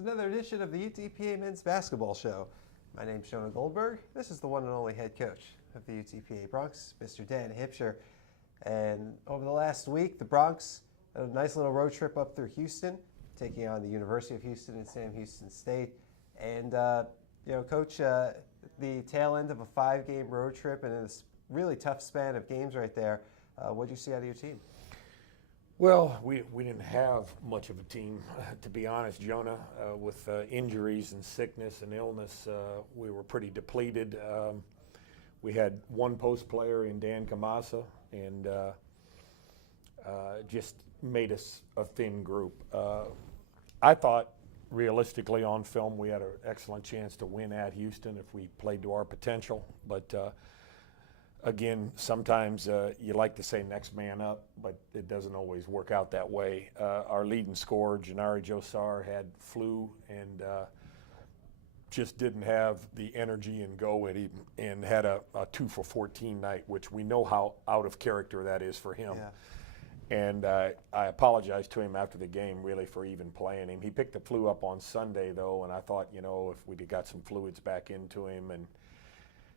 another edition of the UTPA Men's Basketball Show. My name's Jonah Goldberg. This is the one and only head coach of the UTPA Bronx, Mr. Dan Hipsher. And over the last week, the Bronx had a nice little road trip up through Houston, taking on the University of Houston and Sam Houston State. And, Coach, the tail end of a 5-game road trip and this really tough span of games right there, what did you see out of your team? Well, we didn't have much of a team, to be honest, Jonah. With injuries and sickness and illness, we were pretty depleted. We had one post player in Dan Hipsher, and just made us a thin group. I thought, realistically, on film, we had an excellent chance to win at Houston if we played to our potential, but again, sometimes you like to say next man up, but it doesn't always work out that way. Our leading scorer, Janari Josar, had flu and just didn't have the energy and go at him, and had a 2 for 14 night, which we know how out of character that is for him. Yeah. And I apologized to him after the game, really, for even playing him. He picked the flu up on Sunday, though, and I thought, if we'd got some fluids back into him, and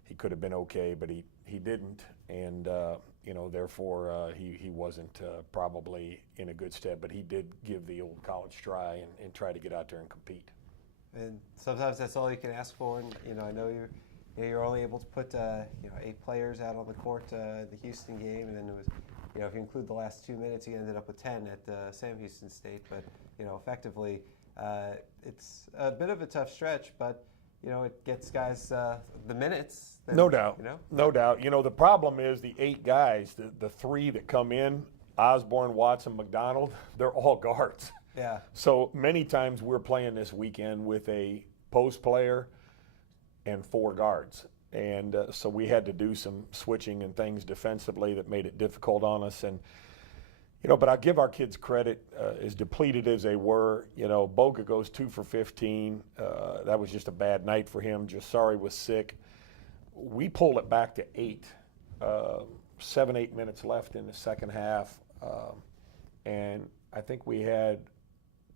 he could have been okay, but he didn't, and therefore he wasn't probably in a good stead. But he did give the old college try and try to get out there and compete. And sometimes that's all you can ask for. And I know you're only able to put 8 players out on the court the Houston game, and then it was if you include the last 2 minutes, you ended up with 10 at Sam Houston State. But effectively, it's a bit of a tough stretch, but. It gets guys the minutes. No doubt. No doubt. The problem is the 8 guys, the 3 that come in, Osborne, Watson, McDonald, they're all guards. Yeah. So many times we're playing this weekend with a post player and 4 guards. And so we had to do some switching and things defensively that made it difficult on us. And but I give our kids credit, as depleted as they were. Boga goes 2 for 15. That was just a bad night for him. Jasari was sick. We pulled it back to 8. 7-8 minutes left in the second half. And I think we had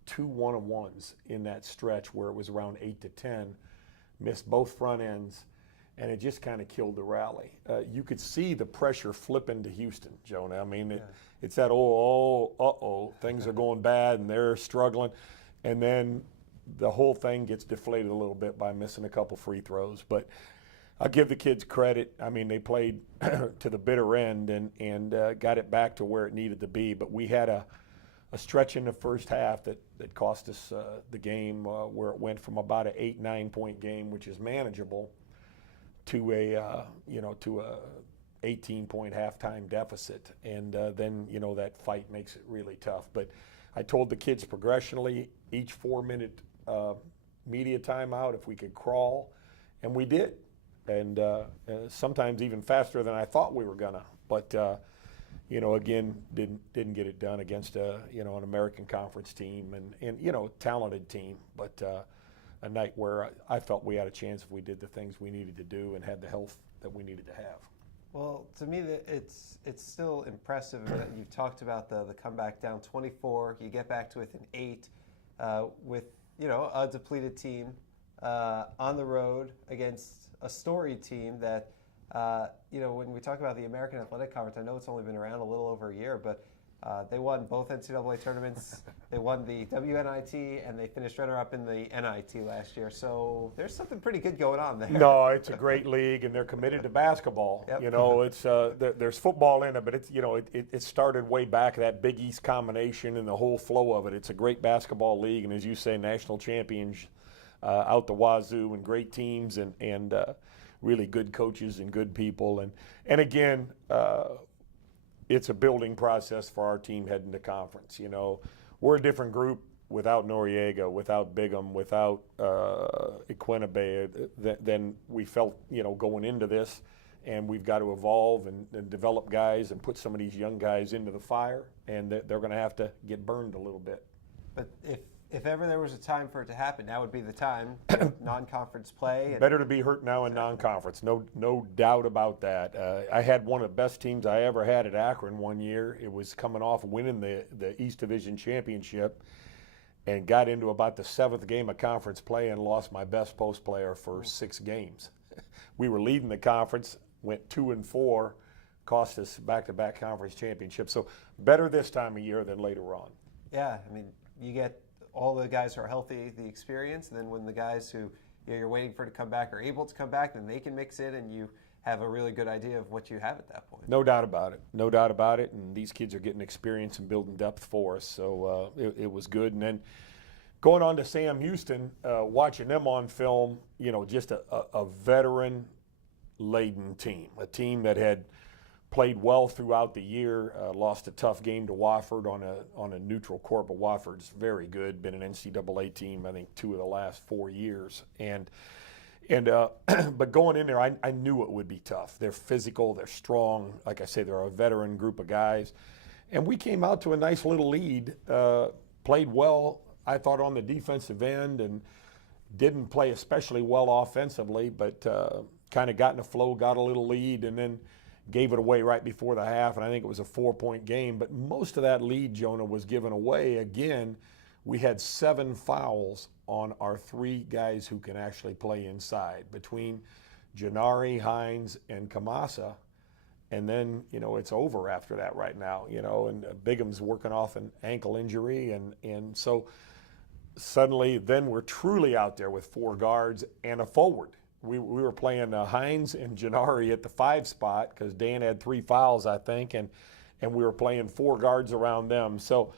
2 1-on-1s in that stretch where it was around 8 to 10. Missed both front ends. And it just kind of killed the rally. You could see the pressure flipping to Houston, Jonah. I mean, it's that things are going bad and they're struggling. And then the whole thing gets deflated a little bit by missing a couple free throws. But I'll give the kids credit. I mean, they played to the bitter end and got it back to where it needed to be. But we had a stretch in the first half that cost us the game, where it went from about an 8-9 point game, which is manageable, to a 18-point halftime deficit, and then that fight makes it really tough. But I told the kids progressionally, each 4-minute media timeout, if we could crawl, and we did, and sometimes even faster than I thought we were gonna. But again, didn't get it done against an American Conference team and talented team, but. A night where I felt we had a chance if we did the things we needed to do and had the health that we needed to have. Well, to me, it's still impressive that you've talked about the comeback down 24. You get back to within 8 with a depleted team on the road against a storied team that when we talk about the American Athletic Conference, I know it's only been around a little over a year, but they won both NCAA tournaments. They won the WNIT, and they finished runner-up in the NIT last year. So there's something pretty good going on there. No, it's a great league, and they're committed to basketball. Yep. It's there's football in it, but it's it started way back, that Big East combination and the whole flow of it. It's a great basketball league, and as you say, national champions out the wazoo, and great teams, and really good coaches and good people, and again. It's a building process for our team heading to conference. We're a different group without Noriega, without Bigham, without Equinebe than we felt, going into this. And we've got to evolve and develop guys and put some of these young guys into the fire, and they're going to have to get burned a little bit. But if ever there was a time for it to happen, now would be the time. Non-conference play. Better to be hurt now in non-conference, no doubt about that. I had one of the best teams I ever had at Akron one year. It was coming off winning the East Division championship, and got into about the 7th game of conference play and lost my best post player for 6 games. We were leading the conference, went 2-4, cost us back-to-back conference championships. So better this time of year than later on. Yeah, I mean, you get all the guys who are healthy, the experience, and then when the guys who you're waiting for to come back are able to come back, then they can mix in and you have a really good idea of what you have at that point. No doubt about it. No doubt about it. And these kids are getting experience and building depth for us. So it was good. And then going on to Sam Houston, watching them on film, just a veteran-laden team, a team that had played well throughout the year, lost a tough game to Wofford on a neutral court, but Wofford's very good, been an NCAA team, I think, 2 of the last 4 years. But going in there, I knew it would be tough. They're physical, they're strong. Like I say, they're a veteran group of guys. And we came out to a nice little lead, played well, I thought, on the defensive end, and didn't play especially well offensively, but kind of got in a flow, got a little lead, and then gave it away right before the half, and I think it was a 4-point game. But most of that lead, Jonah, was given away. Again, we had 7 fouls on our 3 guys who can actually play inside, between Janari, Hines, and Kamasa. And then, it's over after that right now, and Bigham's working off an ankle injury. And so suddenly then we're truly out there with 4 guards and a forward. We were playing Hines and Janari at the 5 spot because Dan had 3 fouls, I think, and we were playing 4 guards around them. So,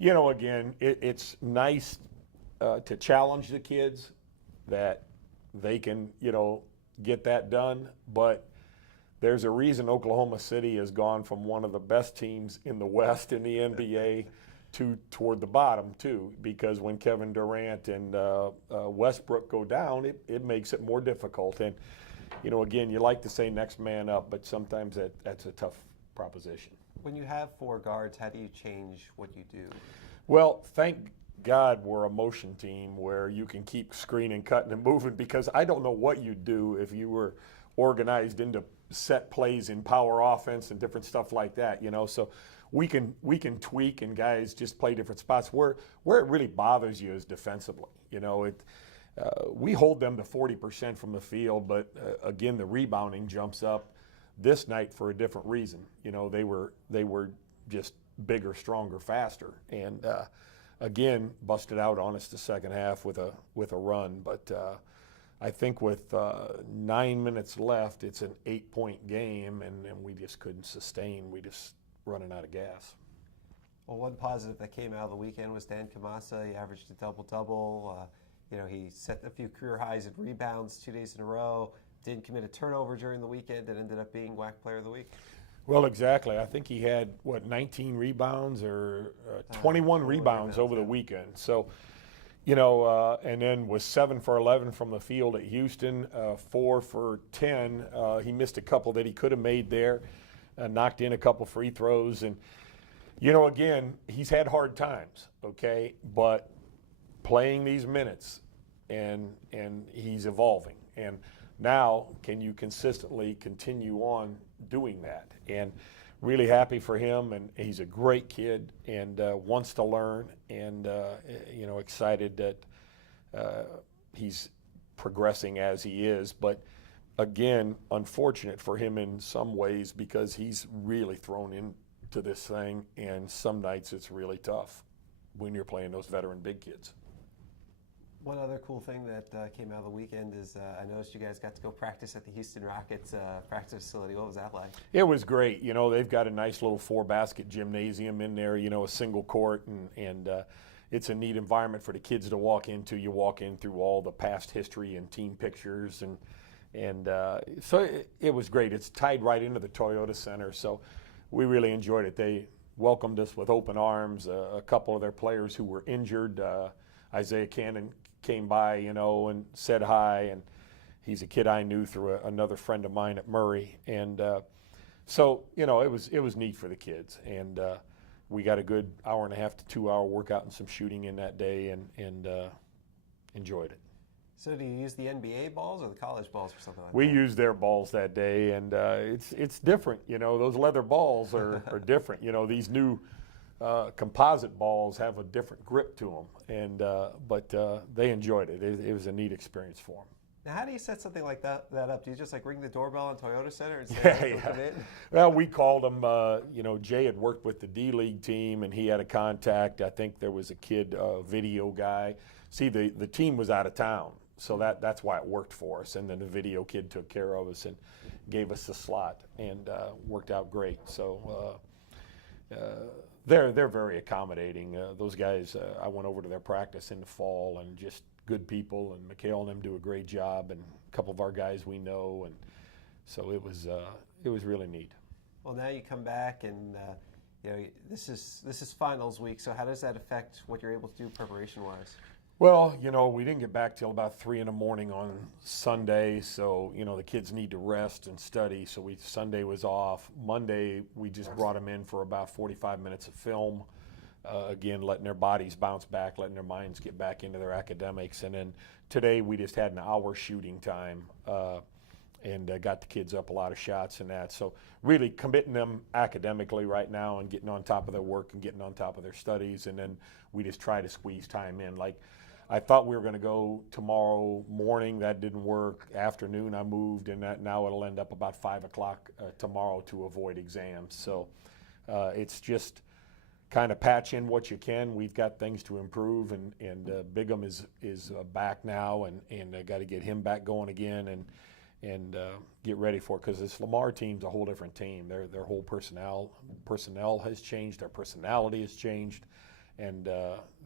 again, it's nice to challenge the kids that they can, get that done. But there's a reason Oklahoma City has gone from one of the best teams in the West in the NBA toward the bottom, too, because when Kevin Durant and Westbrook go down, it makes it more difficult. And, again, you like to say next man up, but sometimes that's a tough proposition. When you have 4 guards, how do you change what you do? Well, thank God we're a motion team where you can keep screening, cutting, and moving, because I don't know what you'd do if you were organized into set plays in power offense and different stuff like that, So we can tweak, and guys just play different spots. Where it really bothers you is defensively. We hold them to 40% from the field, but again, the rebounding jumps up this night for a different reason. They were just bigger, stronger, faster, and again busted out on us the second half with a run. But I think with 9 minutes left, it's an 8-point game, and we just couldn't sustain. We just running out of gas. Well, one positive that came out of the weekend was Dan Kamasa. He averaged a double-double. He set a few career highs in rebounds 2 days in a row. Didn't commit a turnover during the weekend and ended up being WAC Player of the Week. Well, exactly. I think he had, 19 rebounds or 21 rebounds over the weekend. So, and then was 7 for 11 from the field at Houston, 4 for 10. He missed a couple that he could have made there. Knocked in a couple free throws. And, again, he's had hard times, okay? But playing these minutes, and he's evolving. And now, can you consistently continue on doing that? And really happy for him. And he's a great kid and wants to learn. And, excited that he's progressing as he is. But again, unfortunate for him in some ways because he's really thrown into this thing, and some nights it's really tough when you're playing those veteran big kids. One other cool thing that came out of the weekend is I noticed you guys got to go practice at the Houston Rockets practice facility. What was that like? It was great. They've got a nice little 4-basket gymnasium in there, a single court, and it's a neat environment for the kids to walk into. You walk in through all the past history and team pictures, and so it was great. It's tied right into the Toyota Center, so we really enjoyed it. They welcomed us with open arms. A couple of their players who were injured, Isaiah Cannon, came by, and said hi, and he's a kid I knew through another friend of mine at Murray, and so it was neat for the kids, and we got a good 1.5 to 2 hour workout and some shooting in that day, and enjoyed it. So do you use the NBA balls or the college balls for something like we that? We used their balls that day, and it's different. Those leather balls are different. These new composite balls have a different grip to them, and but they enjoyed it. It was a neat experience for them. Now, how do you set something like that up? Do you just like ring the doorbell on Toyota Center and say, Yeah. come in? Well, we called them. Jay had worked with the D-League team, and he had a contact. I think there was a kid, video guy. See, the team was out of town, so that's why it worked for us. And then the video kid took care of us and gave us the slot, and worked out great. So they're very accommodating. Those guys, I went over to their practice in the fall, and just good people, and Mikhail and them do a great job, and a couple of our guys we know, and so it was really neat. Well, now you come back, and this is finals week. So how does that affect what you're able to do preparation-wise? Well, we didn't get back till about 3 in the morning on Sunday, so the kids need to rest and study. So Sunday was off. Monday we just brought them in for about 45 minutes of film. Again, letting their bodies bounce back, letting their minds get back into their academics. And then today we just had an hour shooting time, and got the kids up a lot of shots and that. So really committing them academically right now, and getting on top of their work and getting on top of their studies. And then we just try to squeeze time in. Like, I thought we were going to go tomorrow morning. That didn't work. Afternoon I moved, and now it'll end up about 5 o'clock tomorrow to avoid exams. So it's just kind of patch in what you can. We've got things to improve, and Bigham is back now, and got to get him back going again, and get ready for it, because this Lamar team's a whole different team. Their whole personnel has changed. Their personality has changed, and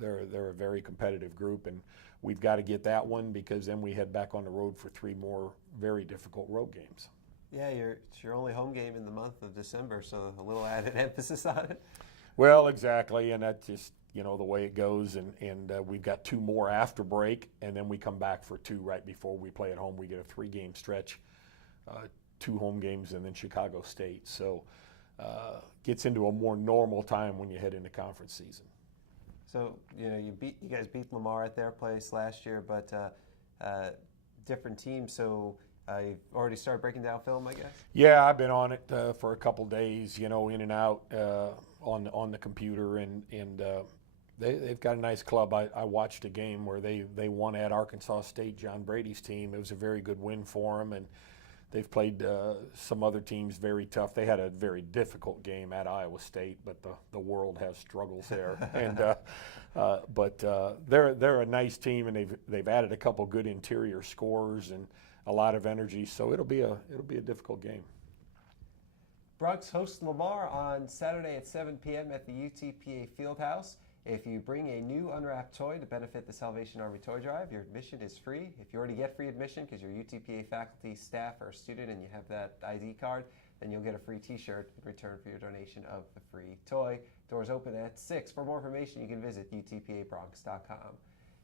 they're a very competitive group, and we've got to get that one, because then we head back on the road for 3 more very difficult road games. Yeah, it's your only home game in the month of December, so a little added emphasis on it. Well, exactly, and that's just the way it goes. And we've got 2 more after break, and then we come back for 2 right before we play at home. We get a 3-game stretch, 2 home games, and then Chicago State. So gets into a more normal time when you head into conference season. So you guys beat Lamar at their place last year, but different team. So you've already started breaking down film, I guess. Yeah, I've been on it for a couple days. In and out. On the computer, and they've got a nice club. I watched a game where they won at Arkansas State, John Brady's team. It was a very good win for them, and they've played some other teams very tough. They had a very difficult game at Iowa State, but the world has struggles there. And but they're a nice team, and they've added a couple good interior scorers and a lot of energy. So it'll be a difficult game. Bronx hosts Lamar on Saturday at 7 p.m. at the UTPA Fieldhouse. If you bring a new unwrapped toy to benefit the Salvation Army Toy Drive, your admission is free. If you already get free admission because you're UTPA faculty, staff, or a student, and you have that ID card, then you'll get a free t-shirt in return for your donation of the free toy. Doors open at 6. For more information, you can visit utpabronx.com.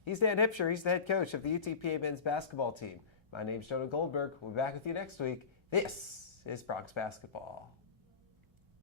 He's Dan Hipsher. He's the head coach of the UTPA men's basketball team. My name's Jonah Goldberg. We'll be back with you next week. This is Bronx Basketball.